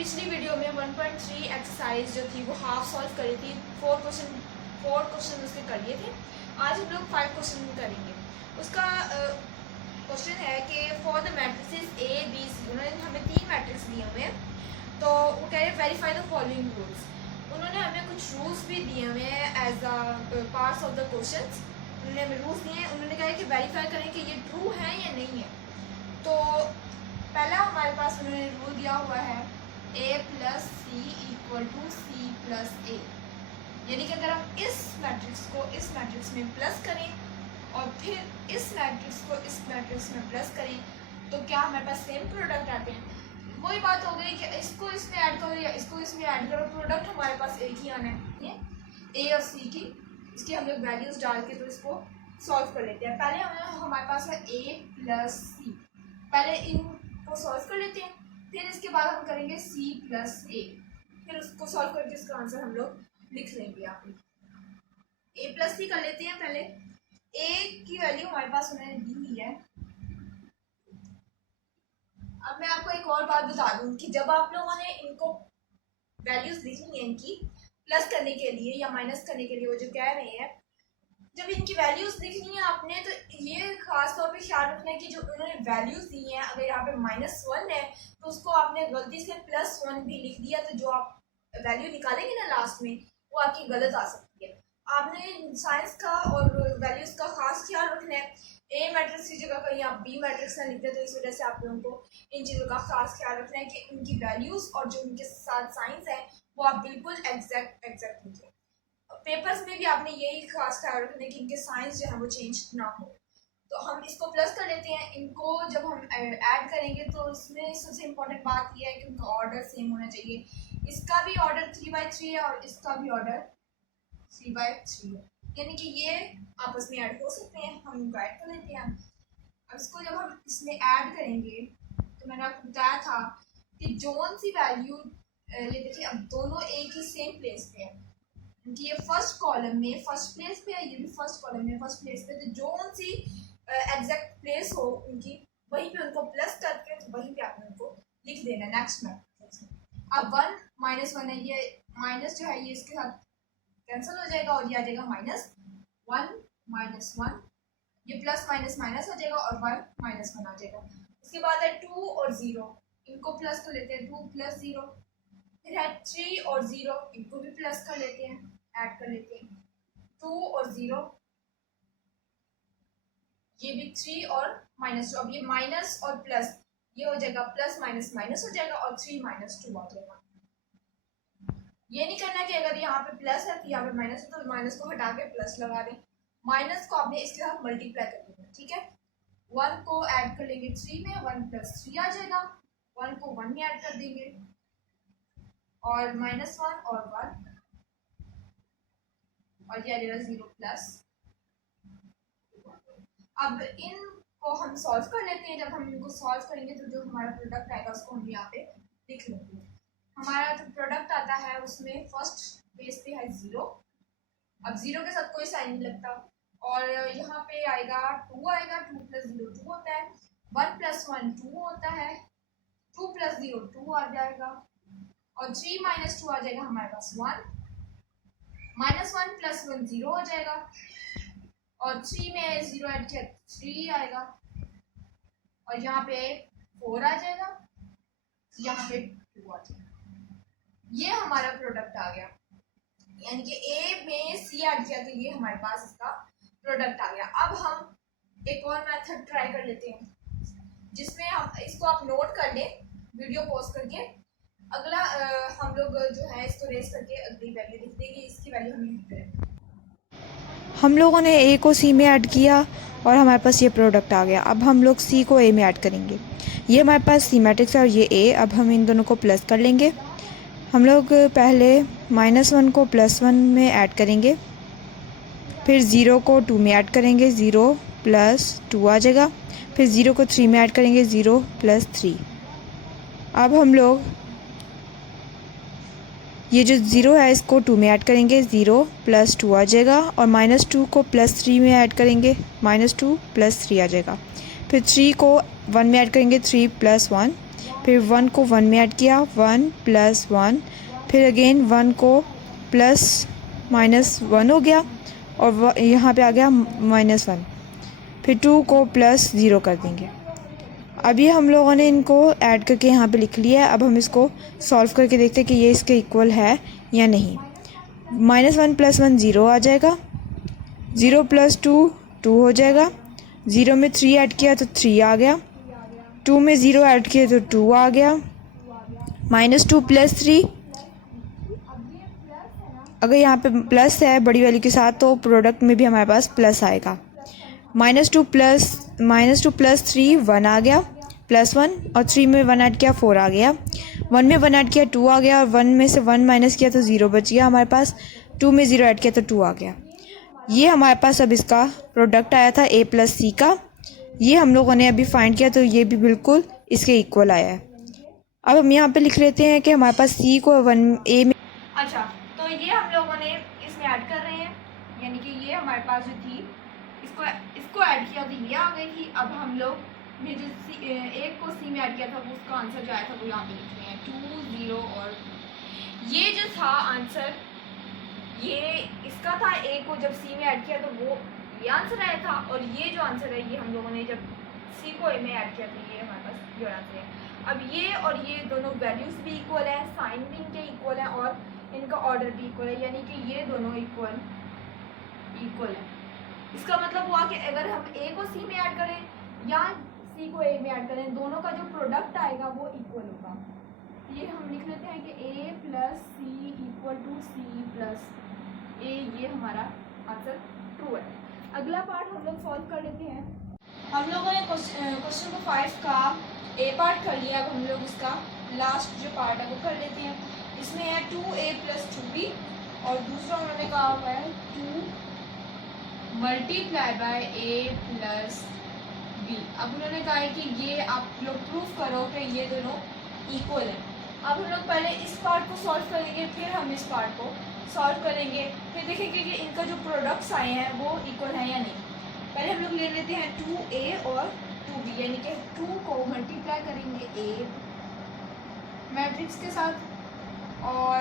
पिछली वीडियो में 1.3 एक्सरसाइज जो थी वो हाफ सॉल्व करी थी। फोर क्वेश्चन उसके कर लिए थे। आज हम लोग 5 क्वेश्चन करेंगे। उसका क्वेश्चन है कि for the matrices A B C, उन्होंने हमें 3 मैट्रिक्स दिए हुए हैं। तो वो कह रहे वेरीफाई द फॉलोइंग रूल्स। उन्होंने हमें कुछ रूल्स भी दिए हुए हैं as a parts of the question. उन्होंने हमें रूल्स दिए हैं। उन्होंने कहा कि वेरीफाई करें कि ये ट्रू है या नहीं है। तो पहला हमारे पास उन्होंने रूल दिया हुआ है a plus c equal to c plus a, यानी कि अगर हम इस मैट्रिक्स को इस मैट्रिक्स में प्लस करें और फिर इस मैट्रिक्स को इस मैट्रिक्स में प्लस करें तो क्या हमारे पास सेम प्रोडक्ट आते हैं। वही बात हो गई कि इसको इसमें ऐड करो या इसको इसमें ऐड करो, प्रोडक्ट हमारे पास एक ही आना है ए और सी की। इसकी हम लोग वैल्यूज डाल के तो इसको सॉल्व कर लेते हैं। पहले हमारे पास है a प्लस सी, पहले इनको सॉल्व कर लेते हैं। फिर इसके बाद हम करेंगे c प्लस ए, फिर उसको सॉल्व करके इसका आंसर हम लोग लिख लेंगे। यहाँ पे a प्लस सी कर लेते हैं। पहले a की वैल्यू हमारे पास उन्होंने दी हुई है। अब मैं आपको एक और बात बता दूं कि जब आप लोगों ने इनको वैल्यूज लिखनी है इनकी प्लस करने के लिए या माइनस करने के लिए, वो जो कह रहे हैं जब इनकी वैल्यूज लिखनी है आपने, तो ये खास तौर पे ख्याल रखना है कि जो उन्होंने वैल्यूज दी हैं, अगर यहाँ पे -1 है तो उसको आपने गलती से +1 भी लिख दिया तो जो आप वैल्यू निकालेंगे ना लास्ट में, वो आपकी गलत आ सकती है। आपने साइंस का और वैल्यूज का खास ख्याल रखना है। ए मैट्रिक्स की जगह कहीं आप बी मैट्रिक्स ना लिखते, तो इस वजह से आप लोगों को इन चीज़ों का खास ख्याल रखना है कि उनकी वैल्यूज और जो उनके साथ साइंस है वो आप बिल्कुल एग्जैक्ट लिखें। पेपर्स में भी आपने यही खास ख्याल रखना है कि इनके साइंस जो है वो चेंज ना हो। तो हम इसको प्लस कर लेते हैं। इनको जब हम ऐड करेंगे तो इसमें सबसे इम्पोर्टेंट बात यह है कि उनका ऑर्डर सेम होना चाहिए। इसका भी ऑर्डर 3/3 है और इसका भी ऑर्डर 3/3 है, यानी कि ये आपस में ऐड हो सकते हैं। हम इनको ऐड कर लेते हैं। अब इसको जब हम इसमें ऐड करेंगे तो मैंने आपको बताया था कि जोन सी वैल्यू, ये देखिए अब दोनों एक ही सेम प्लेस पे है, क्योंकि ये फर्स्ट कॉलम में फर्स्ट प्लेस पे है, ये भी फर्स्ट कॉलम में फर्स्ट प्लेस पे। तो जो सी एग्जैक्ट प्लेस हो उनकी, वहीं पे उनको प्लस करके तो वहीं पे आपने उनको लिख देना नेक्स्ट मैट्रिक्स में। अब 1 -1 है, ये माइनस जो है ये इसके साथ कैंसिल हो जाएगा और ये आ जाएगा -1 -1, ये प्लस माइनस माइनस हो जाएगा और 1 -1 आ जाएगा। उसके बाद है 2 और 0, इनको प्लस कर लेते हैं, 2 + 0। फिर है 3 और 0, इनको भी प्लस कर लेते हैं, ऐड कर लेते हैं। 2 और 0, ये भी 3 और -2। अब ये माइनस और प्लस, ये हो जाएगा प्लस माइनस माइनस हो जाएगा और 3 -2 आ जाएगा। ये नहीं करना कि अगर यहाँ पे प्लस है तो यहाँ पे माइनस है तो माइनस को हटा के प्लस लगा दें। माइनस को आपने इसके साथ मल्टीप्लाई कर देना, ठीक है। 1 को ऐड कर लेंगे 3 में, 1 + 3 आ जाएगा। 1 को 1 में ऐड कर देंगे और -1 और 1 और ये आ जाएगा 0 प्लस। अब इनको हम सॉल्व कर लेते हैं। जब हम इनको सॉल्व करेंगे तो जो हमारा प्रोडक्ट आएगा उसको हम यहाँ पे लिख लेंगे। हमारा जो प्रोडक्ट आता है उसमें फर्स्ट बेस पे है 0। अब 0 के साथ कोई साइन नहीं लगता और यहाँ पे आएगा 2 आएगा। 2 + 0 2 होता है। 1 + 1 2 होता है। 2 + 0 2 आ जाएगा और 3 - 2 आ जाएगा हमारे पास 1। -1 + 1 0 हो जाएगा और 3 में 0 ऐड किया 3 आएगा और यहाँ पे 4 आ जाएगा, यहाँ पे 2 आ जाएगा। ये हमारा प्रोडक्ट आ गया, यानी कि ए में सी ऐड किया तो ये हमारे पास इसका प्रोडक्ट आ गया। अब हम एक और मेथड ट्राई कर लेते हैं जिसमें हम इसको आप नोट कर लें वीडियो पॉज करके। अगला हम लोग जो है इसको रेस करके अगली वैल्यू लिख देंगे। इसकी वैल्यू हम लिख देंगे। हम लोगों ने ए को सी में ऐड किया और हमारे पास ये प्रोडक्ट आ गया। अब हम लोग सी को ए में ऐड करेंगे। ये हमारे पास सी मैट्रिक्स है और ये ए। अब हम इन दोनों को प्लस कर लेंगे। हम लोग पहले -1 को +1 में ऐड करेंगे, फिर 0 को 2 में ऐड करेंगे, 0 + 2 आ जाएगा। फिर 0 को 3 में ऐड करेंगे, 0 + 3। अब हम लोग ये जो 0 है इसको 2 में ऐड करेंगे, 0 + 2 आ जाएगा और -2 को +3 में ऐड करेंगे, -2 + 3 आ जाएगा। फिर 3 को 1 में ऐड करेंगे, 3 + 1, फिर 1 को 1 में ऐड किया, 1 प्लस 1, फिर अगेन 1 को प्लस माइनस 1 हो गया और यहाँ पे आ गया -1, फिर 2 को प्लस 0 कर देंगे। अभी हम लोगों ने इनको ऐड करके यहाँ पे लिख लिया है। अब हम इसको सॉल्व करके देखते हैं कि ये इसके इक्वल है या नहीं। -1 + 1 0 आ जाएगा, 0 + 2 2 हो जाएगा, 0 में 3 ऐड किया तो 3 आ गया, 2 में 0 ऐड किया तो 2 आ गया, -2 + 3, अगर यहाँ पे प्लस है बड़ी वैल्यू के साथ तो प्रोडक्ट में भी हमारे पास प्लस आएगा। -2 + 3 1 आ गया, +1, और 3 में 1 ऐड किया 4 आ गया, 1 में 1 ऐड किया 2 आ गया, और 1 में से 1 माइनस किया तो 0 बच गया हमारे पास, 2 में 0 ऐड किया तो 2 आ गया। ये हमारे पास अब इसका प्रोडक्ट आया था A + C का। ये हम लोगों ने अभी फाइंड किया तो ये भी बिल्कुल इसके इक्वल आया है। अब हम यहाँ पे लिख लेते हैं कि हमारे पास C को A में, अच्छा, तो ये हम लोगों ने इसमें ऐड कर रहे हैं, यानी कि ये हमारे पास जो थी इसको ऐड किया तो ये आ गई थी। अब हम लोग ने जो एक को सी में ऐड किया था वो उसका आंसर जो आया था वो यहाँ पे लिख रहे हैं 2 0, और ये जो था आंसर ये इसका था। ए को जब सी में ऐड किया तो वो ये आंसर आया था, और ये जो आंसर है ये हम लोगों ने जब सी को ए में ऐड किया तो ये हमारे पास ये आंसर है। अब ये और ये दोनों वैल्यूज भी इक्वल है, साइन भी इनके इक्वल है, और इनका ऑर्डर भी इक्वल है, यानी कि ये दोनों इक्वल है। इसका मतलब हुआ कि अगर हम ए को सी में ऐड करें या सी को ए में ऐड करें, दोनों का जो प्रोडक्ट आएगा वो इक्वल होगा। ये हम लिख लेते हैं कि A + C = C + A, ये हमारा आंसर ट्रू है। अगला पार्ट हम लोग सॉल्व कर लेते हैं। हम लोगों ने क्वेश्चन नंबर 5 का ए पार्ट कर लिया। अब हम लोग इसका लास्ट जो पार्ट है वो कर लेते हैं। इसमें है 2A + 2B, और दूसरा उन्होंने कहा हुआ है 2 × A + B। अब उन्होंने कहा है कि ये आप लोग प्रूफ करो कि ये दोनों इक्वल है। अब हम लोग पहले इस पार्ट को सॉल्व करेंगे, फिर हम इस पार्ट को सॉल्व करेंगे, फिर देखेंगे कि इनका जो प्रोडक्ट्स आए हैं वो इक्वल है या नहीं। पहले हम लोग ले लेते हैं 2A और 2B, यानी कि 2 को मल्टीप्लाई करेंगे A मैट्रिक्स के साथ, और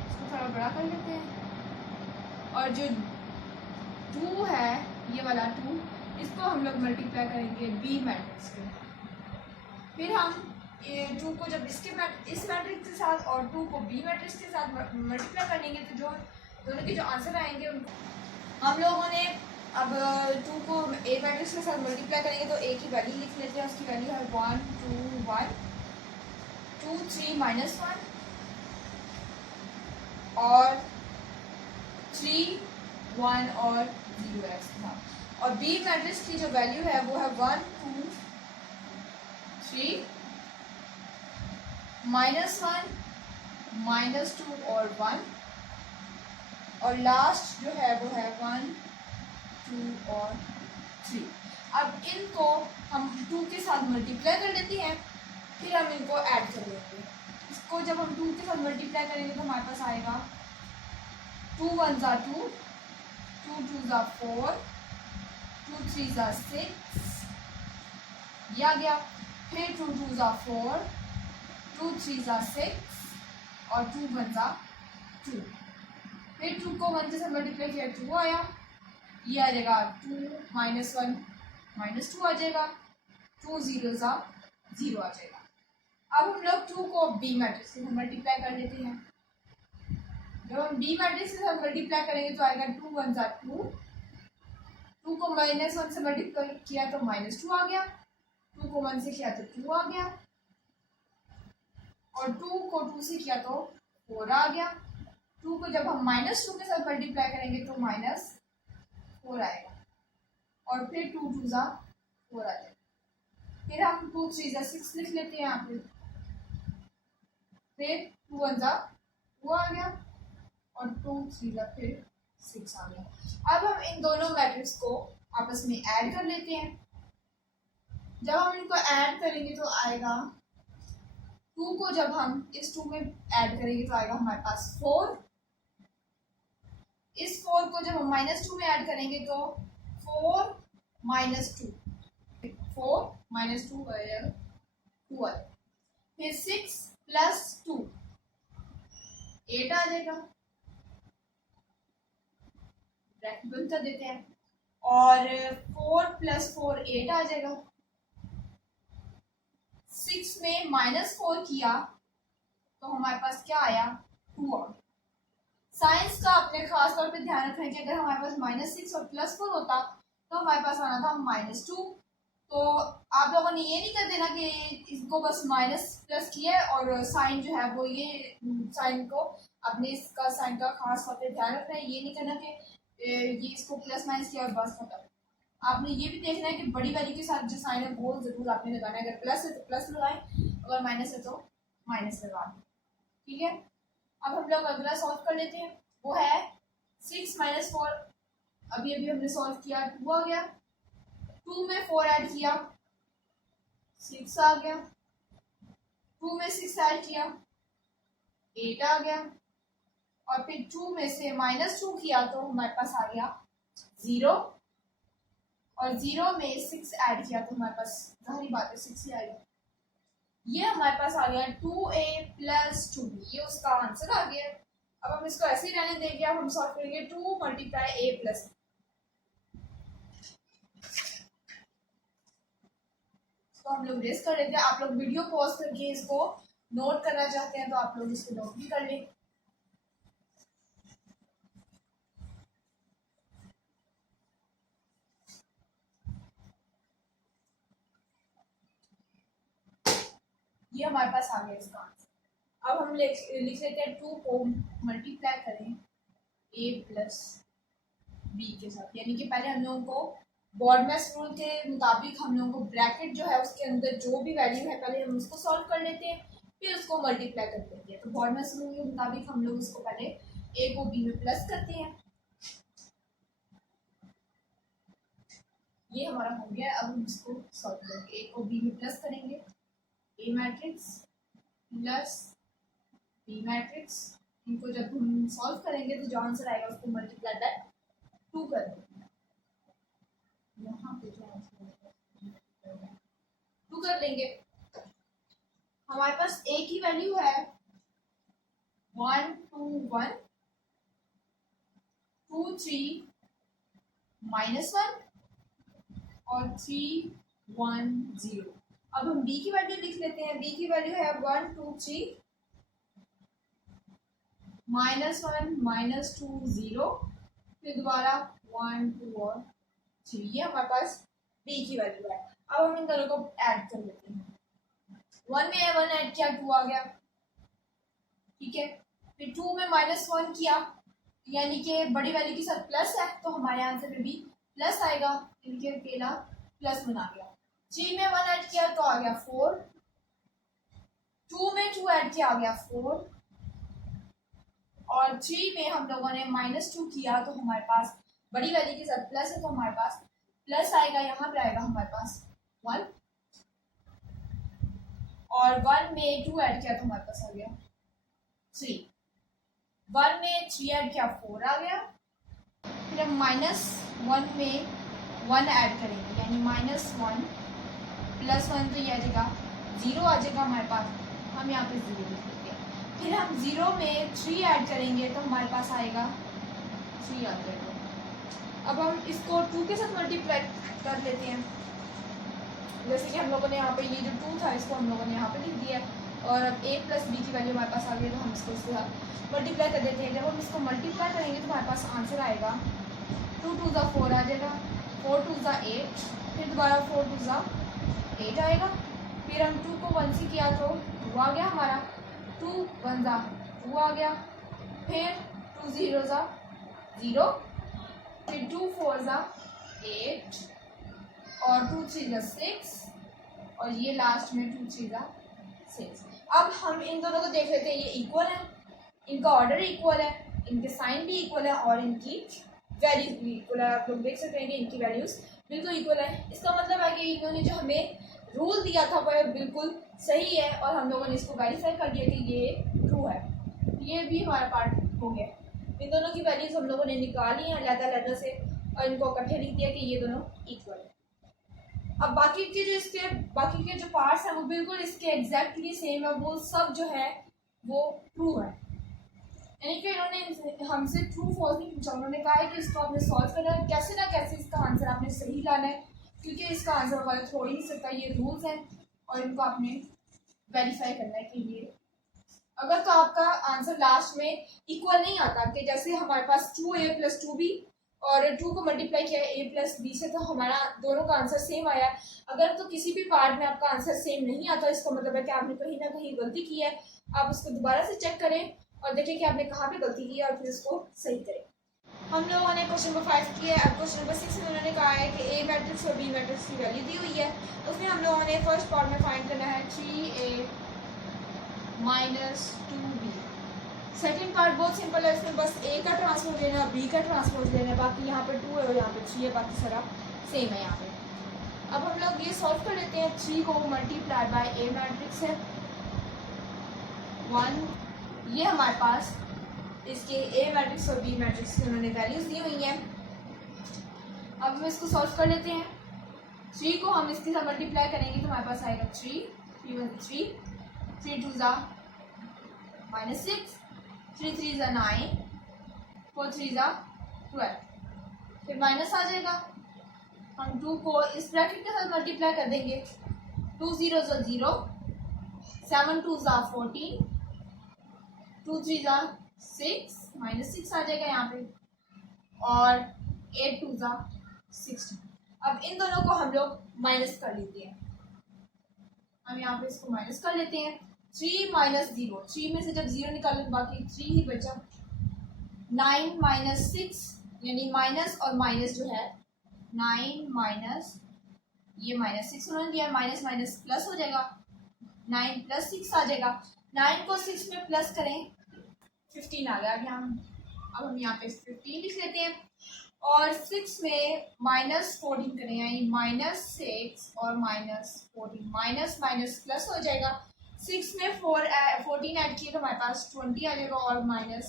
इसको थोड़ा बड़ा कर लेते हैं, और जो 2 है ये वाला 2, इसको हम लोग मल्टीप्लाई करेंगे B मैट्रिक्स के। फिर हम 2 को जब इस मैट्रिक्स के साथ और 2 को B मैट्रिक्स के साथ मल्टीप्लाई करेंगे तो जो दोनों के जो आंसर आएंगे उनको हम लोगों ने अब 2 को A मैट्रिक्स के साथ मल्टीप्लाई करेंगे तो A की वैल्यू लिख लेते हैं। उसकी वैल्यू है 1 2 1 2 3 -1 और 3 1 और 0 है इसके साथ। और B मैट्रिक्स की जो वैल्यू है वो है 1 2 3 -1 -2 और 1, और लास्ट जो है वो है 1 2 और 3। अब इनको हम 2 के साथ मल्टीप्लाई कर लेते हैं, फिर हम इनको ऐड कर लेते हैं। इसको जब हम 2 के साथ मल्टीप्लाई करेंगे तो हमारे पास आएगा 2 1 ज़ा 2 2 2 ज़ा 4 2 3 ज़ा 6, ये आ गया। फिर 2 2 ज़ा 4 2 3 ज़ा 6 और 2 1 ज़ा 2। फिर 2 को 1 के साथ मल्टीप्लाई किया 2 आया, ये आ जाएगा 2 -1 -2 आ जाएगा, 2 0 ज़ा 0 आ जाएगा। अब हम लोग 2 को B मैट्रिक्स के साथ मल्टीप्लाई कर लेते हैं। जब हम B मैट्रिक्स के साथ मल्टीप्लाई करेंगे तो आएगा 2 1 ज़ा 2, 2 को -1 से मल्टीप्लाई किया तो -2 आ गया, 2 को 1 से किया तो 2 आ गया, और 2 को 2 से किया तो 4 आ गया। 2 को जब हम -2 के साथ मल्टीप्लाई करेंगे तो -4 आएगा, और फिर 2 2 ज़ा 4 आ जाएगा। फिर हम 2 3 ज़ा 6 लिख लेते हैं यहाँ पे, फिर 2 1 ज़ा 2 आ गया, और 2 3 ज़ा फिर 6 आ गया। अब हम इन दोनों मैट्रिक्स को आपस में ऐड कर लेते हैं। जब हम इनको ऐड करेंगे तो आएगा 2 को जब हम इस 2 में ऐड करेंगे तो आएगा हमारे पास 4। इस 4 को जब हम -2 में ऐड करेंगे तो 4 -2 4 माइनस 2 आ जाएगा 12। फिर 6 प्लस 2 8 आ जाएगा, ब्रैकेट बंद कर देते हैं। और 4 प्लस 4 8 आ जाएगा। 6 में माइनस 4 किया तो हमारे पास क्या आया 2 आ गया। साइंस का अपने खास तौर पे ध्यान रखना है कि अगर हमारे पास -6 और +4 होता तो हमारे पास आना था -2। तो आप लोगों ने ये नहीं कर देना कि इसको बस माइनस प्लस किया है और साइन जो है वो ये साइन को अपने इसका साइन का खास तौर पे ध्यान रखना है। ये नहीं करना कि ये इसको प्लस माइनस किया और बस खत्म। आपने ये भी देखना है कि बड़ी वैल्यू के साथ जो साइन है वो जरूर आपने लगाना है। अगर प्लस है तो प्लस लगाएं, अगर माइनस है तो माइनस लगा दें। ठीक है, अब हम लोग अगला सॉल्व कर लेते हैं। वो है 6 माइनस 4, अभी अभी हमने सॉल्व किया 2 आ गया। 2 में 4 ऐड किया 6 आ गया। 2 में 6 ऐड किया 8 आ गया। और फिर 2 में से -2 किया तो हमारे पास आ गया 0। और 0 में 6 ऐड किया तो हमारे पास जाहिर बात है 6 ही आएगा। ये हमारे पास आ गया 2a + 2b, ये उसका आंसर आ गया। अब हम इसको ऐसे ही रहने देंगे। अब हम सॉल्व करेंगे 2 × a + b। तो हम लोग रेस कर लेते हैं। आप लोग वीडियो पॉज करके इसको नोट करना चाहते हैं तो आप लोग इसको नोट भी कर लें। ये हमारे पास आ गया इसका आंसर। अब हम लिख लेते हैं 2 को मल्टीप्लाई करें a + b के साथ, यानी कि पहले हम लोगों को बॉडमेस रूल के मुताबिक हम लोगों को ब्रैकेट जो है उसके अंदर जो भी वैल्यू है पहले हम उसको सॉल्व कर लेते हैं, फिर उसको मल्टीप्लाई कर देते हैं। तो बॉडमेस रूल के मुताबिक हम लोग उसको पहले a को b में प्लस करते हैं। ये हमारा हो गया। अब हम इसको सॉल्व करेंगे। a को b में प्लस करेंगे, a matrix plus b matrix. इनको जब हम सॉल्व करेंगे तो जो आंसर आएगा उसको मल्टीप्लाई बाय 2 कर देंगे। यहाँ पे जो आंसर 2 कर लेंगे। हमारे पास a की वैल्यू है 1 2 1 2 3 -1 और 3 1 0। अब हम b की वैल्यू लिख लेते हैं। b की वैल्यू है 1 2 3 -1 -2 0, फिर दोबारा 1 2 और 3। ये हमारे पास b की वैल्यू है। अब हम इन दोनों को ऐड कर लेते हैं। 1 में 1 ऐड किया 2 आ गया। ठीक है, फिर 2 में -1 किया, यानी कि बड़ी वैल्यू के साथ प्लस है तो हमारे आंसर में भी प्लस आएगा, इनके अकेला प्लस बना गया। 3 में 1 ऐड किया तो आ गया 4। 2 में 2 ऐड किया आ गया 4। और 3 में हम लोगों ने -2 किया तो हमारे पास बड़ी वैल्यू के साथ प्लस है तो हमारे पास प्लस आएगा। यहाँ पे आएगा हमारे पास 1। और 1 में 2 ऐड किया तो हमारे पास आ गया 3। 1 में 3 ऐड किया 4 आ गया। फिर हम -1 में 1 ऐड करेंगे, यानी -1 + 1 तो ये आ जाएगा 0 आ जाएगा हमारे पास। हम यहाँ पे 0 लिख देते हैं। फिर हम 0 में 3 ऐड करेंगे तो हमारे पास आएगा 3 आ जाएगा। अब हम इसको 2 के साथ मल्टीप्लाई कर लेते हैं। जैसे कि हम लोगों ने यहाँ पे ये जो 2 था इसको हम लोगों ने यहाँ पे लिख दिया। और अब a + b की वैल्यू हमारे पास आ गई तो हम इसको इसके साथ मल्टीप्लाई कर देते हैं। जब हम इसको मल्टीप्लाई करेंगे तो हमारे पास आंसर आएगा 2 2 ज़ा 4 आ जाएगा, 4 2 ज़ा 8, फिर दोबारा 4 2 ज़ा 8 आएगा। फिर हम 2 को 1 से किया तो 2 आ गया हमारा। 2 1 ज़ा 2 आ गया। फिर 2 0 ज़ा 0, फिर 2 4 ज़ा 8 और 2 3 ज़ा 6 और ये लास्ट में 2 3 ज़ा 6। अब हम इन दोनों को देख लेते हैं। ये इक्वल है, इनका ऑर्डर इक्वल है, इनके साइन भी इक्वल है और इनकी वैल्यूज भी इक्वल है। आप लोग देख सकते हैं कि इनकी वैल्यूज बिल्कुल इक्वल है। इसका मतलब है कि इन्होंने जो हमें रूल दिया था वह बिल्कुल सही है और हम लोगों ने इसको वेरीफाई कर दिया कि ये ट्रू है। ये भी हमारा पार्ट हो गया। इन दोनों की वैल्यूज हम लोगों ने निकाली हैं अलग-अलग से और इनको इकट्ठे लिख दिया कि ये दोनों इक्वल है। अब बाकी के जो पार्ट्स हैं वो बिल्कुल इसके एग्जैक्टली सेम है, वो सब जो है वो ट्रू है, यानी कि इन्होंने हमसे ट्रू फॉल्स नहीं पूछा, उन्होंने कहा है कि इसको आपने सॉल्व करना है, कैसे ना कैसे इसका आंसर आपने सही लाना है, क्योंकि इसका आंसर गलत हो ही नहीं सकता, ये रूल्स हैं और इनको आपने वेरीफाई करना है कि ये अगर तो आपका आंसर लास्ट में इक्वल नहीं आता कि जैसे हमारे पास 2a + 2b और 2 को मल्टीप्लाई किया है a + b से, तो हमारा दोनों का आंसर सेम आया। अगर तो किसी भी पार्ट में आपका आंसर सेम नहीं आता, इसका मतलब है कि आपने कहीं ना कहीं गलती की है। आप उसको दोबारा से चेक करें और देखें कि आपने कहाँ पे गलती की है और फिर उसको सही करें। हम लोगों ने क्वेश्चन नंबर 5 किया है। अब क्वेश्चन नंबर 6 में उन्होंने कहा है कि a मैट्रिक्स और b मैट्रिक्स की वैल्यू दी हुई है, उसमें हम लोगों ने फर्स्ट पार्ट में फाइंड करना है 3a - 2b। सेकंड पार्ट बहुत सिंपल है, इसमें बस a का ट्रांसपोज लेना है, b का ट्रांसपोज लेना है, बाकी यहाँ पे 2 है और यहाँ पे 3 है, बाकी सारा सेम है यहाँ पे। अब हम लोग ये सॉल्व कर लेते हैं। 3 को मल्टीप्लाई बाय a मैट्रिक्स है 1, ये हमारे पास इसके a मैट्रिक्स और b मैट्रिक्स की उन्होंने वैल्यूज दी हुई हैं। अब हम इसको सॉल्व कर लेते हैं। 3 को हम इसके साथ मल्टीप्लाई करेंगे तो हमारे पास आएगा 3, 3 1 3, 3 2 -6, 3 3 9, 4 3 12, फिर माइनस आ जाएगा। हम 2 को इस ब्रैकेट के साथ मल्टीप्लाई कर देंगे, 2 0 0, 7 2 14, 2 3 6, -6 आ जाएगा यहाँ पे, और 8 2 16। अब इन दोनों को हम लोग माइनस कर लेते हैं। हम यहाँ पे इसको माइनस कर लेते हैं। 3 - 0, 3 में से जब 0 निकाले तो बाकी 3 ही बचा। 9 - 6, यानी माइनस और माइनस जो है 9 माइनस ये -6 उन्होंने दिया, माइनस माइनस प्लस हो जाएगा, 9 + 6 आ जाएगा। 9 को 6 में प्लस करें 15 आ गया। अब हम यहाँ पे 15 लिख लेते हैं, और 6 में -14 करें, यानी -6 और -14, माइनस माइनस प्लस हो जाएगा। 6 में 14 ऐड किए तो हमारे पास 20 आ जाएगा, और माइनस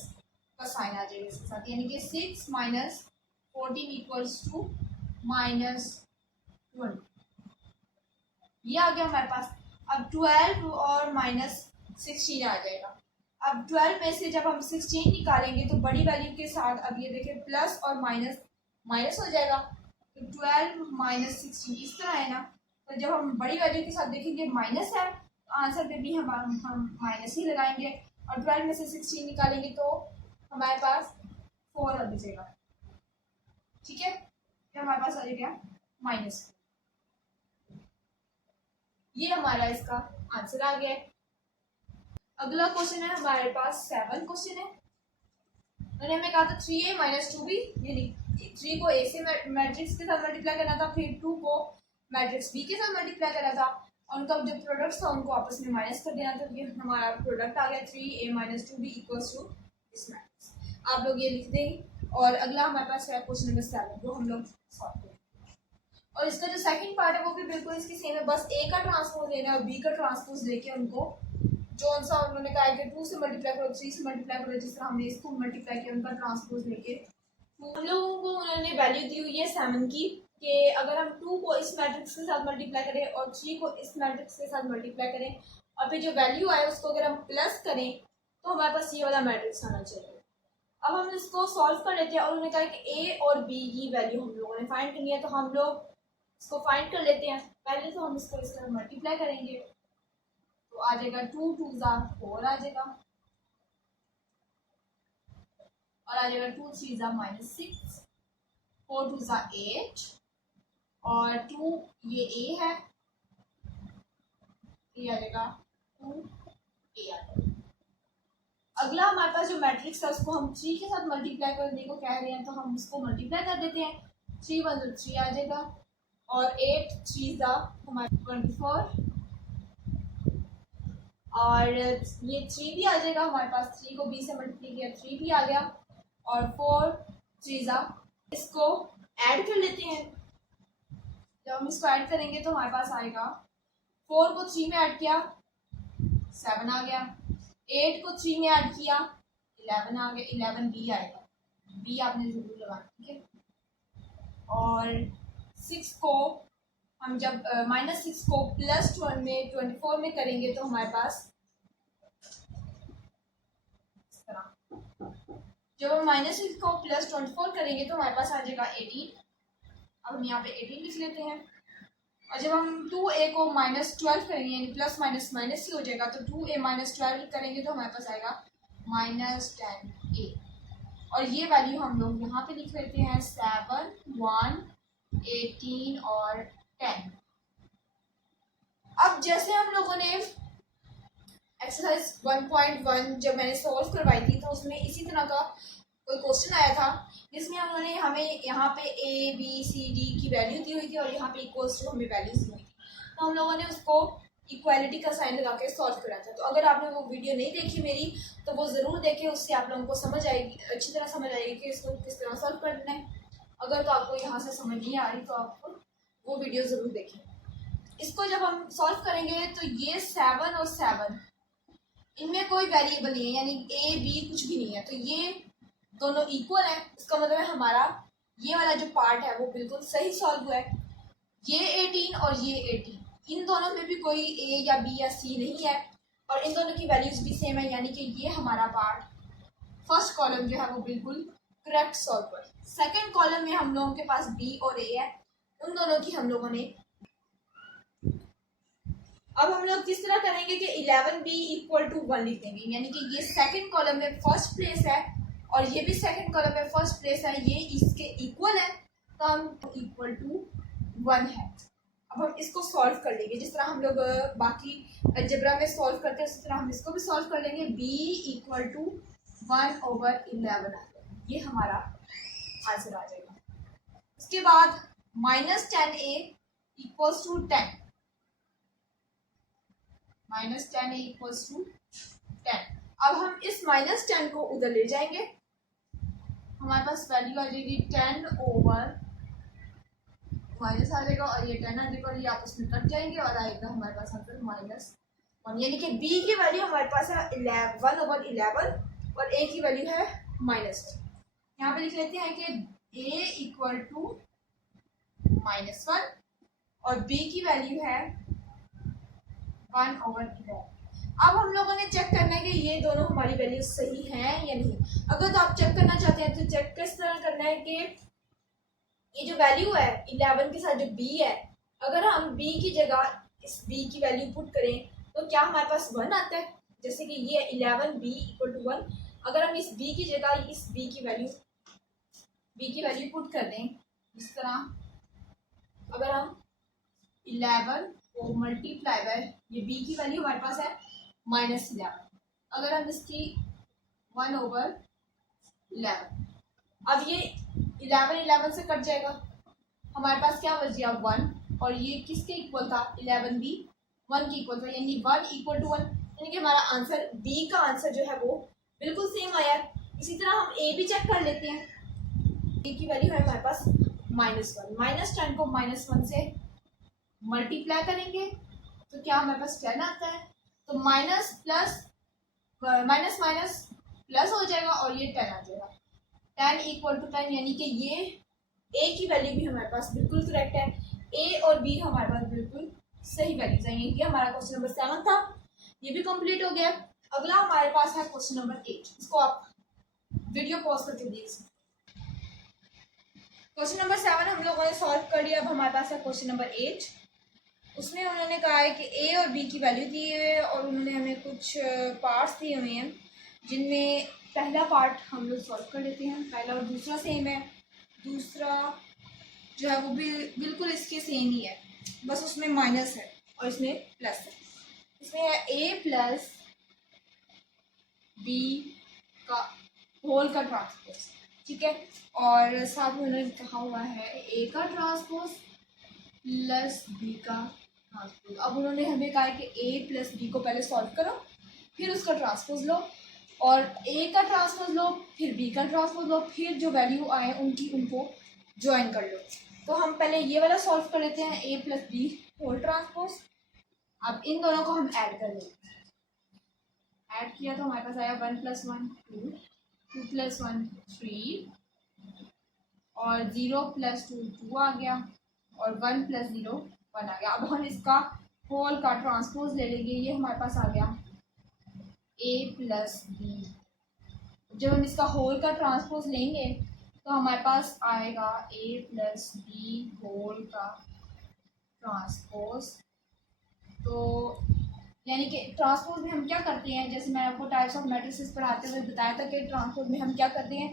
का साइन आ जाएगा इसके साथ, यानी कि 6 - 14 = -20, ये आ गया हमारे पास। अब 12 और -16 आ जाएगा। अब 12 में से जब हम 16 निकालेंगे तो बड़ी वैल्यू के साथ, अब ये देखें, प्लस और माइनस माइनस हो जाएगा, तो 12 - 16 इस तरह है ना। तो जब हम बड़ी वैल्यू के साथ देखेंगे माइनस है, तो आंसर पे भी हम माइनस ही लगाएंगे, और 12 में से 16 निकालेंगे तो हमारे पास 4 आ जाएगा। ठीक है, फिर हमारे पास आ जाएगा -4। ये हमारा इसका आंसर आ गया है। अगला क्वेश्चन है हमारे पास 7 क्वेश्चन है। मैंने हमें कहा था 3a - 2b, यानी 3 को a से मैट्रिक्स के साथ मल्टीप्लाई करना था, फिर 2 को मैट्रिक्स b के साथ मल्टीप्लाई करना था, और उनका जो प्रोडक्ट्स था उनको आपस में माइनस कर देना था। ये हमारा प्रोडक्ट आ गया 3a - 2b = दिस मैट्रिक्स। आप लोग ये लिख देंगे, और अगला हमारे पास है क्वेश्चन नंबर 7, वो हम लोग सॉल्व करेंगे। और इसका जो सेकंड पार्ट है वो भी बिल्कुल इसकी सेम है, बस a का ट्रांसपोज लेना है और b का ट्रांसपोज लेके उनको जो सा उन्होंने कहा है कि 2 से मल्टीप्लाई करो, 3 से मल्टीप्लाई करो, जिस तरह हमने इसको मल्टीप्लाई किया उनका ट्रांसपोज लेके हम लोगों को उन्होंने वैल्यू दी हुई है 7 की, कि अगर हम 2 को इस मैट्रिक्स के साथ मल्टीप्लाई करें और 3 को इस मैट्रिक्स के साथ मल्टीप्लाई करें, और फिर जो वैल्यू आए उसको अगर हम प्लस करें तो हमारे पास ये वाला मैट्रिक्स आना चाहिए। अब हम इसको सॉल्व कर लेते हैं, और उन्होंने कहा कि a और b की वैल्यू हम लोगों ने फाइंड करनी है, तो हम लोग इसको फाइंड कर लेते हैं। पहले तो हम इसको इस तरह मल्टीप्लाई करेंगे, तो आ जाएगा 2 2 4 आ जाएगा, और आ जाएगा 2 3 -6, 4 2 8, और 2 ये a है, ये आ जाएगा 2 a आ जाएगा। अगला हमारे पास जो मैट्रिक्स है उसको हम 3 के साथ मल्टीप्लाई करने को कह रहे हैं, तो हम उसको मल्टीप्लाई कर देते हैं। 3 1 3 आ जाएगा, और 8 3 हमारे 24, और ये 3 भी आ जाएगा हमारे पास। 3 को b से मल्टीप्लाई किया, 3 भी आ गया, और 4 3 इसको ऐड कर लेते हैं। जब हम इसको ऐड करेंगे तो हमारे पास आएगा, 4 को 3 में ऐड किया 7 आ गया, 8 को 3 में ऐड किया 11 आ गया, 11 b आएगा, b आपने जरूर लगाना, ठीक है। और 6 को हम जब -6 को +12 में 24 में करेंगे तो हमारे पास इस तरह, जब हम -6 को +24 करेंगे तो हमारे पास आ जाएगा 18। अब हम यहाँ पे 18 लिख लेते हैं। और जब हम 2a को -12 करेंगे यानी प्लस माइनस माइनस ही हो जाएगा, तो 2a - 12 करेंगे तो हमारे पास आएगा -10a। और ये वैल्यू हम लोग यहाँ पे लिख लेते हैं 7, 1, 18 और 10। अब जैसे हम लोगों ने एक्सरसाइज 1.1 जब मैंने सॉल्व करवाई थी तो उसमें इसी तरह का कोई क्वेश्चन आया था जिसमें हमें यहाँ पे a b c d की वैल्यू दी हुई थी और यहाँ पे इक्वल्स टू हमें वैल्यूज दी हुई थी। तो हम लोगों ने उसको इक्वालिटी का साइन लगा के सॉल्व करा था। तो अगर आपने वो वीडियो नहीं देखी मेरी तो वो ज़रूर देखें, उससे आप लोगों को समझ आएगी, अच्छी तरह समझ आएगी कि इसको किस तरह सॉल्व करना है। अगर तो आपको यहाँ से समझ नहीं आ रही तो आप वो वीडियो ज़रूर देखें। इसको जब हम सॉल्व करेंगे तो ये 7 और 7 इनमें कोई वेरिएबल नहीं है, यानी a b कुछ भी नहीं है, तो ये दोनों इक्वल है। इसका मतलब है हमारा ये वाला जो पार्ट है वो बिल्कुल सही सॉल्व हुआ है। ये 18 और ये 18, इन दोनों में भी कोई a या b या c नहीं है और इन दोनों की वैल्यूज भी सेम है, यानी कि ये हमारा पार्ट फर्स्ट कॉलम जो है वो बिल्कुल करेक्ट सॉल्व हुआ है। सेकेंड कॉलम में हम लोगों के पास b और a है, उन दोनों की हम लोगों ने अब हम लोग किस तरह करेंगे कि 11b = 1 लिख देंगे, यानी कि ये सेकंड कॉलम में फर्स्ट प्लेस है और ये भी सेकंड कॉलम में फर्स्ट प्लेस है, ये इसके इक्वल है तो हम =1 है। अब हम इसको सॉल्व कर लेंगे जिस तरह हम लोग बाकी अलजेब्रा में सॉल्व करते हैं उसी तरह हम इसको भी सॉल्व कर लेंगे। b = 1/11 ये हमारा आंसर आ जाएगा। उसके बाद -10a = 10, -10a = 10। अब हम इस -10 को उधर ले जाएंगे, हमारे पास वैल्यू आ जाएगी 10 ओवर माइनस आ जाएगा और ये 10 आ जाएगा और ये आपस में कट जाएंगे और आएगा हमारे पास आंसर -1, यानी कि b की वैल्यू हमारे पास है 1/11 और a की वैल्यू है -1। यहाँ पे लिख लेते हैं कि a = -1 और b की वैल्यू है 1/11। अब हम लोगों ने चेक करना है कि ये दोनों हमारी वैल्यू सही हैं या नहीं। अगर तो आप चेक करना चाहते हैं तो चेक किस तरह करना है कि ये जो वैल्यू है 11 के साथ जो b है, अगर हम b की जगह इस b की वैल्यू पुट करें तो क्या हमारे पास 1 आता है। जैसे कि ये 11b = 1, अगर हम इस b की जगह इस b की वैल्यू पुट कर दें इस तरह, अगर हम 11 को मल्टीप्लाई बाय ये b की वैल्यू हमारे पास है -11, अगर हम इसकी 1/11, अब ये 11 से कट जाएगा, हमारे पास क्या बच गया 1 और ये किसके इक्वल था 11b 1 के इक्वल था, यानी 1 = 1, यानी कि हमारा आंसर b का आंसर जो है वो बिल्कुल सेम आया। इसी तरह हम a भी चेक कर लेते हैं। a की वैल्यू है हमारे पास -1, -10 को -1 से मल्टीप्लाई करेंगे तो क्या हमारे पास 10 आता है, तो माइनस माइनस प्लस हो जाएगा और ये 10 आ जाएगा। 10 = 10, यानी कि ये a की वैल्यू भी हमारे पास बिल्कुल करेक्ट है, a और b हमारे पास बिल्कुल सही वैल्यूज हैं। ये हमारा क्वेश्चन नंबर 7 था, ये भी कंप्लीट हो गया। अगला हमारे पास है क्वेश्चन नंबर 8, इसको आप वीडियो पॉज करके देख सकते हैं। क्वेश्चन नंबर 7 हम लोगों ने सॉल्व कर लिया। अब हमारे पास है क्वेश्चन नंबर 8, उसमें उन्होंने कहा है कि a और b की वैल्यू दी हुई है और उन्होंने हमें कुछ पार्ट्स दिए हुए हैं जिनमें पहला पार्ट हम लोग सॉल्व कर लेते हैं। पहला और दूसरा सेम है, दूसरा जो है वो भी बिल्कुल इसके सेम ही है, बस उसमें माइनस है और इसमें प्लस है। इसमें है a + b का होल का ट्रांसपोज, ठीक है, और साथ में उन्होंने कहा हुआ है a का ट्रांसपोज प्लस b का ट्रांसपोज। अब उन्होंने हमें कहा है कि a + b को पहले सॉल्व करो, फिर उसका ट्रांसपोज लो और a का ट्रांसपोज लो, फिर b का ट्रांसपोज लो, फिर जो वैल्यू आए उनको ज्वाइन कर लो। तो हम पहले ये वाला सॉल्व कर लेते हैं, a + b होल ट्रांसपोज। अब इन दोनों को हम ऐड कर लेते हैं, ऐड किया तो हमारे पास आया 1 + 1 2, 2 + 1 3 और 0 + 2 2 आ गया और 1 + 0 1 आ गया। अब हम इसका होल का ट्रांसपोज ले लेंगे, ये हमारे पास आ गया ए प्लस बी। जब हम इसका होल का ट्रांसपोज लेंगे तो हमारे पास आएगा ए प्लस बी होल का ट्रांसपोज। तो यानी कि ट्रांसपोज में हम क्या करते हैं, जैसे मैं आपको टाइप्स ऑफ मैट्रिसेस पढ़ाते हुए बताया था कि ट्रांसपोज में हम क्या करते हैं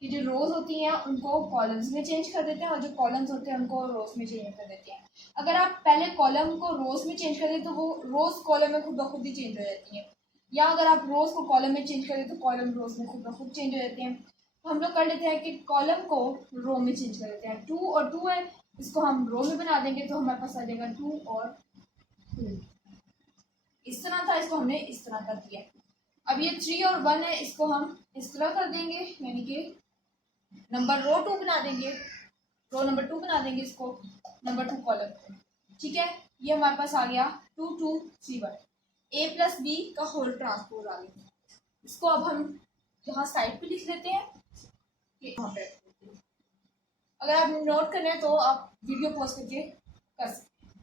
कि जो रोज़ होती हैं उनको कॉलम्स में चेंज कर देते हैं और जो कॉलम्स होते हैं उनको रोज़ में चेंज कर देते हैं। अगर आप पहले कॉलम को रोज़ में चेंज कर दें तो वो रोज़ कॉलम में खुद ब खुद ही चेंज हो जाती हैं, या अगर आप रोज़ को कॉलम में चेंज कर दें तो कॉलम रोज़ में खुद ब खुद चेंज हो जाते हैं। तो हम लोग कर लेते हैं कि कॉलम को रो में चेंज कर देते हैं। 2 और 2 है, इसको हम रो में बना देंगे तो हमारे पास आ जाएगा 2 और 2। इस तरह था, इसको हमने इस तरह कर दिया। अब ये 3 और 1 है, इसको हम इस तरह कर देंगे, यानी कि नंबर रो 2 बना देंगे, रो नंबर 2 बना देंगे इसको, नंबर 2 कॉलम। ठीक है, ये हमारे पास आ गया 2 2 3 1, ए प्लस बी का होल ट्रांसपोज आ गया। इसको अब हम यहाँ साइड पे लिख लेते हैं कि यहाँ पे। अगर आप नोट करना है तो आप वीडियो पॉज करके कर सकते हैं।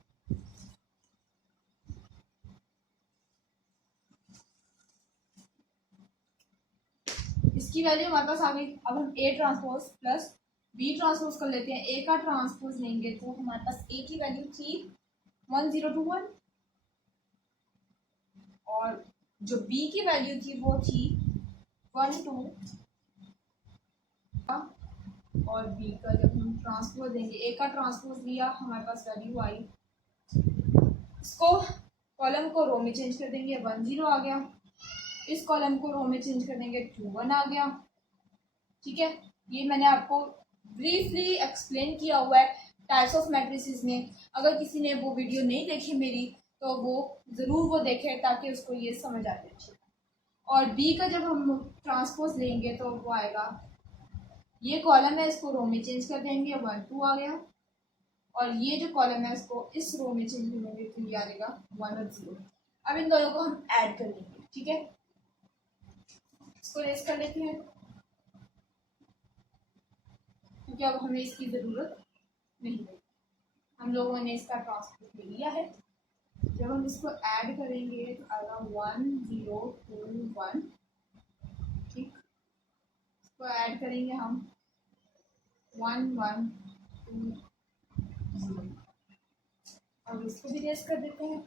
इसकी वैल्यू हमारे पास आ गई। अब हम A transpose plus B transpose कर लेते हैं। ए का ट्रांसपोज लेंगे तो हमारे पास ए की वैल्यू थी 1021 और जो बी की वैल्यू थी वो थी 12 और बी का जब हम ट्रांसपोज देंगे, ए का ट्रांसपोज लिया हमारे पास वैल्यू आई, इसको कॉलम को रो में चेंज कर देंगे 10 आ गया, इस कॉलम को रो में चेंज कर देंगे 21 आ गया। ठीक है, ये मैंने आपको ब्रीफली एक्सप्लेन किया हुआ है टाइप्स ऑफ मैट्रिसेस में। अगर किसी ने वो वीडियो नहीं देखी मेरी तो वो ज़रूर वो देखे ताकि उसको ये समझ आ जाए। और बी का जब हम ट्रांसपोज लेंगे तो वो आएगा, ये कॉलम है इसको रो में चेंज कर देंगे 1 2 आ गया, और ये जो कॉलम है इसको इस रो में चेंज कर देंगे तो ये आ जाएगा 1 और 0। अब इन दोनों को हम ऐड कर लेंगे। ठीक है, इसको रेस कर लेते हैं क्योंकि अब हमें इसकी ज़रूरत नहीं है, हम लोगों ने इसका ट्रांसपोज ले लिया है। जब हम इसको ऐड करेंगे तो आएगा 1 0 2 1। ठीक, इसको ऐड करेंगे हम 1 1 2 0 और इसको भी रेस कर देते हैं।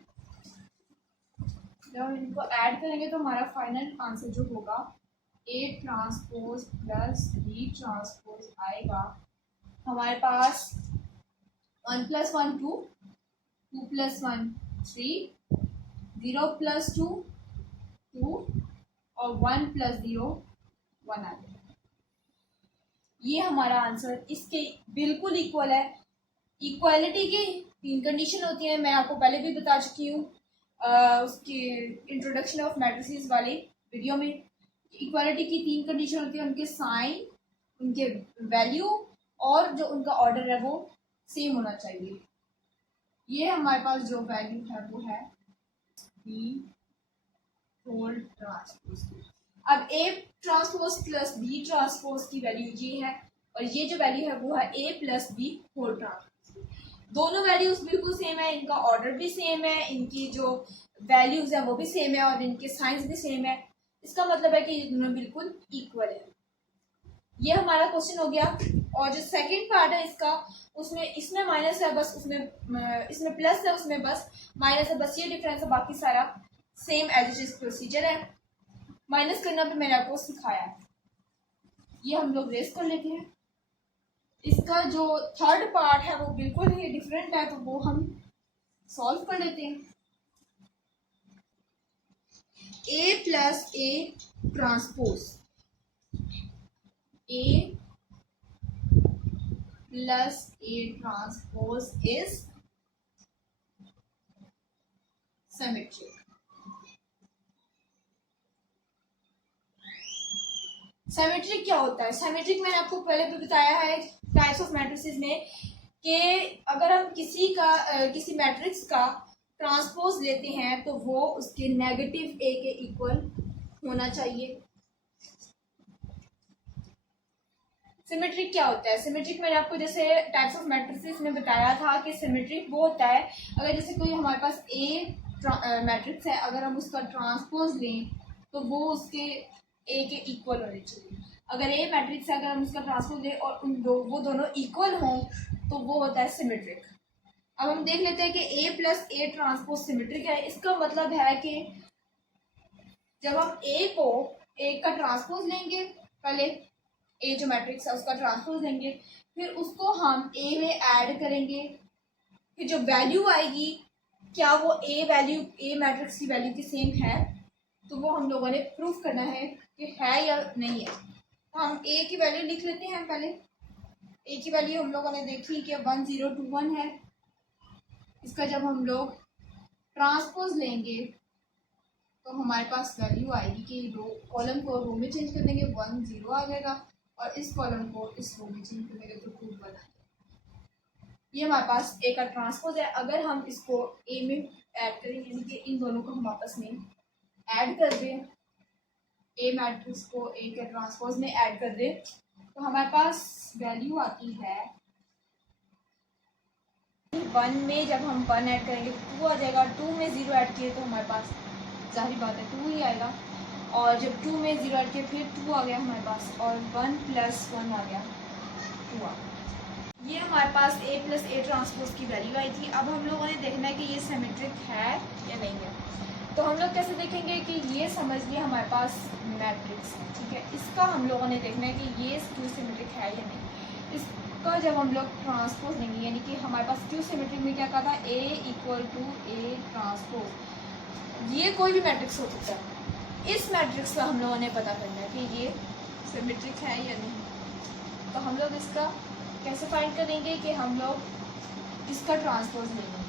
जब हम इनको ऐड करेंगे तो हमारा फाइनल आंसर जो होगा A transpose plus B transpose आएगा हमारे पास 1 + 1 2 2 + 1 3 0 + 2 2 और 1 + 0 1 आ गया। ये हमारा आंसर इसके बिल्कुल इक्वल है। इक्वालिटी की 3 कंडीशन होती हैं, मैं आपको पहले भी बता चुकी हूँ उसकी इंट्रोडक्शन ऑफ मैट्रिसेस वाली वीडियो में। इक्वालिटी की 3 कंडीशन होती है, उनके साइन, उनके वैल्यू और जो उनका ऑर्डर है वो सेम होना चाहिए। ये हमारे पास जो वैल्यू है वो है बी होल ट्रांसपोज। अब a transpose plus B transpose की वैल्यू ये है और ये जो वैल्यू है वो है a plus b whole transpose. दोनों वैल्यूज बिल्कुल सेम है, इनका ऑर्डर भी सेम है, इनकी जो वैल्यूज है वो भी सेम है और इनके साइंस भी सेम है। इसका मतलब है कि ये दोनों बिल्कुल इक्वल है। ये हमारा क्वेश्चन हो गया। और जो सेकंड पार्ट है इसका, उसमें इसमें माइनस है बस, उसमें इसमें प्लस है उसमें बस माइनस है, बस ये डिफरेंस है, बाकी सारा same as it is procedure है। माइनस करना भी मैंने आपको सिखाया है। ये हम लोग रेस कर लेते हैं। इसका जो थर्ड पार्ट है वो बिल्कुल ही डिफरेंट है, तो वो हम सॉल्व कर लेते हैं। A plus a transpose, a plus a transpose is symmetric. Symmetric क्या होता है? सिमेट्रिक मैंने आपको पहले भी बताया है टाइप्स ऑफ मैट्रिसेस में कि अगर हम किसी मैट्रिक्स का ट्रांसपोज लेते हैं तो वो उसके नेगेटिव ए के इक्वल होना चाहिए। सिमेट्रिक क्या होता है? सिमेट्रिक मैंने आपको जैसे टाइप्स ऑफ मैट्रिसेस में बताया था कि सिमेट्रिक वो होता है अगर जैसे कोई हमारे पास ए मैट्रिक्स है, अगर हम उसका ट्रांसपोज लें तो वो उसके ए के इक्वल होने चाहिए। अगर ए मैट्रिक्स है, अगर हम उसका ट्रांसपोज लें और वो दोनों इक्वल हों तो वो होता है सिमेट्रिक। अब हम देख लेते हैं कि ए प्लस ए ट्रांसपोज सिमेट्रिक है। इसका मतलब है कि जब हम ए का ट्रांसपोज लेंगे, पहले ए जो मैट्रिक्स है उसका ट्रांसपोज लेंगे, फिर उसको हम ए में ऐड करेंगे, फिर जो वैल्यू आएगी क्या वो ए मैट्रिक्स की वैल्यू की सेम है, तो वो हम लोगों ने प्रूफ करना है कि है या नहीं है। तो हम ए की वैल्यू लिख लेते हैं। पहले ए की वैल्यू हम लोगों ने देखी कि 1021 है। इसका जब हम लोग ट्रांसपोज लेंगे तो हमारे पास वैल्यू आएगी कि रो कॉलम को रो में चेंज कर देंगे 10 आ जाएगा और इस कॉलम को इस रो में चेंज कर देंगे तो 2 1। ये हमारे पास ए का ट्रांसपोज है। अगर हम इसको ए में ऐड करें यानी कि इन दोनों को हम आपस में ऐड कर दें, ए मैट्रिक्स को ए के ट्रांसपोज में ऐड कर दें तो हमारे पास वैल्यू आती है 1 में जब हम 1 ऐड करेंगे तो 2 आ जाएगा। 2 में 0 ऐड किए तो हमारे पास जाहिर बात है 2 ही आएगा, और जब 2 में 0 ऐड किए फिर 2 आ गया हमारे पास, और 1 + 1 आ गया 2 आ गया। ये हमारे पास ए प्लस ए ट्रांसपोज की वैल्यू आई थी। अब हम लोगों ने देखना है कि ये सिमेट्रिक है या नहीं है। तो हम लोग कैसे देखेंगे कि ये समझ लिए हमारे पास मैट्रिक्स है, ठीक है। इसका हम लोगों ने देखना है कि ये क्यू सिमेट्रिक है या नहीं। इसका जब हम लोग ट्रांसपोज लेंगे यानी कि हमारे पास क्यू सिमेट्रिक में क्या कहा था, ए = ए ट्रांसपोज। ये कोई भी मैट्रिक्स हो सकता है। इस मैट्रिक्स का हम लोगों ने पता करना है कि ये सिमेट्रिक है या नहीं। तो हम लोग इसका कैसे फाइंड करेंगे कि हम लोग इसका ट्रांसपोज लेंगे।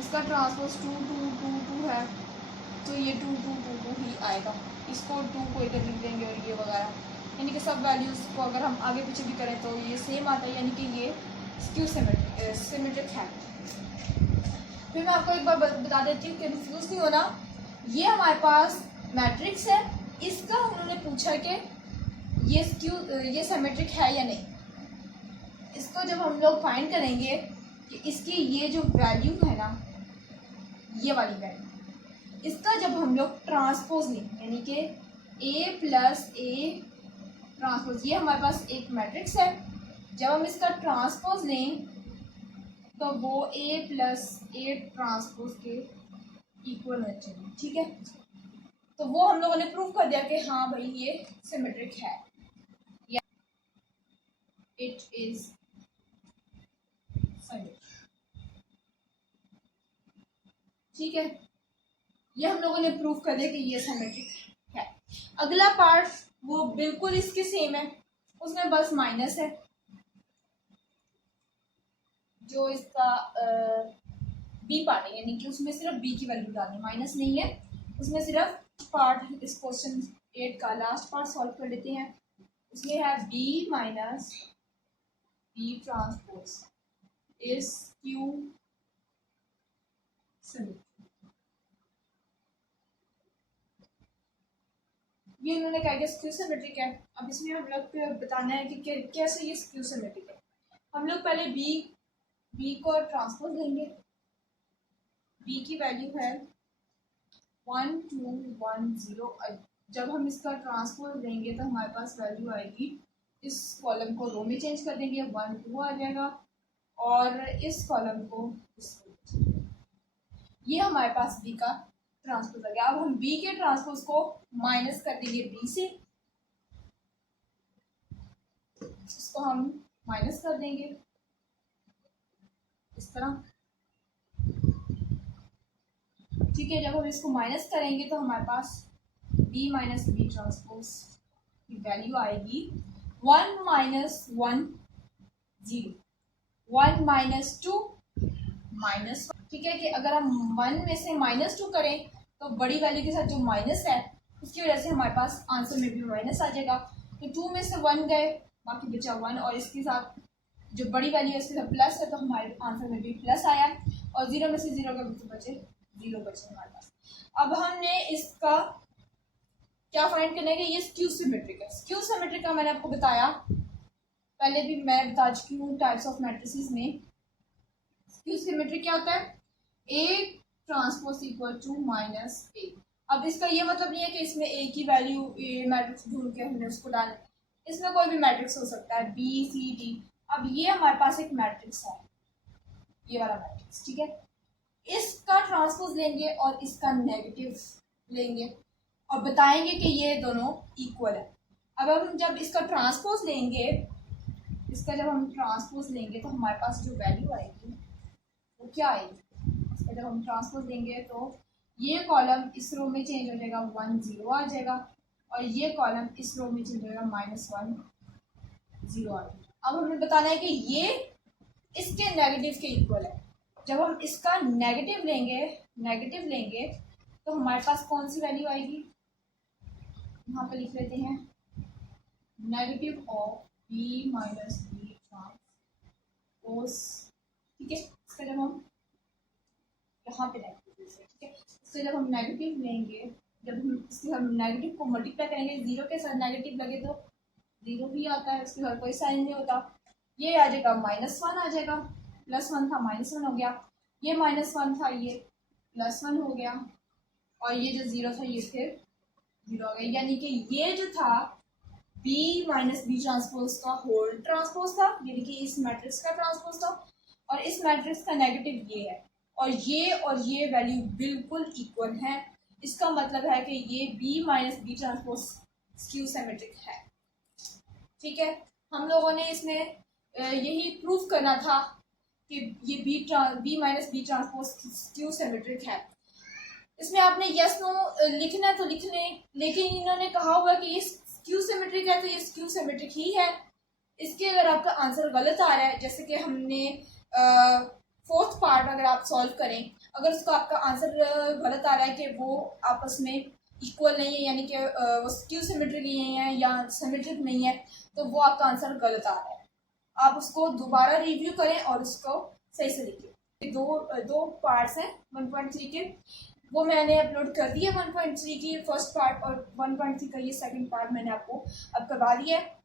इसका ट्रांसपोज 2 2 2 2 है तो ये 2 2 2 2 ही आएगा। इसको 2 को इधर लिख देंगे और ये वगैरह, यानी कि सब वैल्यूज़ को अगर हम आगे पीछे भी करें तो ये सेम आता है, यानी कि ये स्क्यू सिमेट्रिक है। फिर मैं आपको एक बार बता देती हूँ, कन्फ्यूज़ नहीं होना। ये हमारे पास मैट्रिक्स है, इसका उन्होंने पूछा कि ये सिमेट्रिक है या नहीं। इसको जब हम लोग फाइंड करेंगे कि इसकी ये जो वैल्यू है ना, ये वाली वैल्यू, इसका जब हम लोग ट्रांसपोज लेंगे यानी कि ए प्लस ए ट्रांसपोज, ये हमारे पास एक मैट्रिक्स है। जब हम इसका ट्रांसपोज लें तो वो ए प्लस ए ट्रांसपोज के इक्वल होना चाहिए, ठीक है। तो वो हम लोगों ने प्रूव कर दिया कि हाँ भाई ये सिमेट्रिक है, या इट इज सिमेट्रिक, ठीक है। ये हम लोगों ने प्रूव कर दिया कि ये सिमेट्रिक है। अगला पार्ट वो बिल्कुल इसके सेम है, उसमें बस माइनस है। जो इसका बी पार्ट है यानी कि उसमें सिर्फ बी की वैल्यू डालनी, माइनस नहीं है उसमें, सिर्फ पार्ट। इस क्वेश्चन 8 का लास्ट पार्ट सॉल्व कर लेते हैं। उसमें है B minus B transpose is skew symmetric. ये उन्होंने कहा कि स्क्यू सिमेट्रिक है। अब इसमें हम लोग को बताना है कि कैसे ये स्क्यू सिमेट्रिक है। हम लोग पहले बी को ट्रांसपोज लेंगे। बी की वैल्यू है 1 2 1 0। जब हम इसका ट्रांसपोज लेंगे तो हमारे पास वैल्यू आएगी, इस कॉलम को रो में चेंज कर देंगे 1 2 आ जाएगा, और इस कॉलम को ये हमारे पास बी का ट्रांसपोज आ गया। अब हम बी के ट्रांसपोज को माइनस कर देंगे बी से, इसको हम माइनस कर देंगे इस तरह, ठीक है। जब हम इसको माइनस करेंगे तो हमारे पास बी माइनस बी ट्रांसपोज की वैल्यू आएगी 1 - 1 0 1 - 2 -1, ठीक है। कि अगर हम 1 में से -2 करें तो बड़ी वैल्यू के साथ जो माइनस है उसकी वजह से हमारे पास आंसर में भी माइनस आ जाएगा। तो 2 में से 1 गए, बाकी बचा 1, और इसके साथ जो बड़ी वैल्यू है इसके साथ प्लस है तो हमारे आंसर में भी प्लस आया, और 0 में से 0 का बचे 0 बचे हमारे पास। अब हमने इसका क्या फाइंड करना है कि ये स्क्यू सिमेट्रिक है। स्क्यू सिमेट्रिक का मैंने आपको बताया, पहले भी मैं बता चुकी हूँ टाइप्स ऑफ मैट्रिसेस में। स्क्यू सिमेट्रिक क्या होता है, a transpose equal to minus a. अब इसका ये मतलब नहीं है कि इसमें ए की वैल्यू ए मैट्रिक्स ढूंढ के हमने उसको डाल, इसमें कोई भी मैट्रिक्स हो सकता है, बी सी डी। अब ये हमारे पास एक मैट्रिक्स है, ये वाला मैट्रिक्स, ठीक है। इसका ट्रांसपोज लेंगे और इसका नेगेटिव लेंगे और बताएंगे कि ये दोनों इक्वल है। अब हम जब इसका ट्रांसपोज लेंगे, इसका जब हम ट्रांसपोज लेंगे तो हमारे पास जो वैल्यू आएगी वो क्या आएगी, इसका जब हम ट्रांसपोज लेंगे तो ये कॉलम इस रो में चेंज हो जाएगा, 1 0 आ जाएगा, और ये कॉलम इस रो में चेंज हो जाएगा, -1 0 आ जाएगा। अब हमें बताना है कि ये इसके नेगेटिव के इक्वल है। जब हम इसका नेगेटिव लेंगे तो हमारे पास कौन सी वैल्यू आएगी, यहाँ पे लिख लेते हैं, negative of B minus B transpose, ठीक है। इसका जब हम यहाँ पे नेगेटिव, ठीक है, इससे जब हम नेगेटिव लेंगे, जब हम इसके हम नेगेटिव को मल्टीप्लाई करेंगे, 0 के साथ नेगेटिव लगे तो 0 भी आता है, उसके साथ कोई साइन नहीं होता, ये आ जाएगा -1 आ जाएगा, +1 था -1 हो गया, ये -1 था ये +1 हो गया, और ये जो 0 था ये फिर 0 हो गया। यानी कि ये जो था b माइनस बी ट्रांसपोज का होल ट्रांसपोज था, यानी कि इस मैट्रिक्स का ट्रांसपोज था, और इस मैट्रिक्स का नेगेटिव ये है, और ये वैल्यू बिल्कुल इक्वल है। इसका मतलब है कि ये b minus B transpose skew symmetric है, ठीक है। हम लोगों ने इसमें यही प्रूफ करना था कि ये b minus B transpose skew symmetric है। इसमें आपने यस नो लिखना है तो लिख लें, लेकिन इन्होंने कहा हुआ कि ये स्क्यू सिमेट्रिक है तो ये स्क्यू सिमेट्रिक ही है। इसके अगर आपका आंसर गलत आ रहा है, जैसे कि हमने 4th पार्ट अगर आप सॉल्व करें, अगर उसका आपका आंसर गलत आ रहा है कि वो आपस में इक्वल नहीं है, यानी कि वो स्क्यू सिमेट्रिक नहीं है या सिमेट्रिक नहीं है, तो वो आपका आंसर गलत आ रहा है। आप उसको दोबारा रिव्यू करें और उसको सही से लिखिए। दो पार्ट्स हैं 1.3 के, वो मैंने अपलोड कर दिया, 1.3 की फर्स्ट पार्ट और 1.3 का ये सेकंड पार्ट मैंने आपको अब करवा दिया है।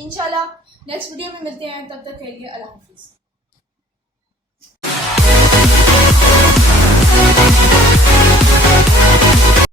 इंशाल्लाह नेक्स्ट वीडियो में मिलते हैं, तब तक के लिए अल्लाह हाफिज़।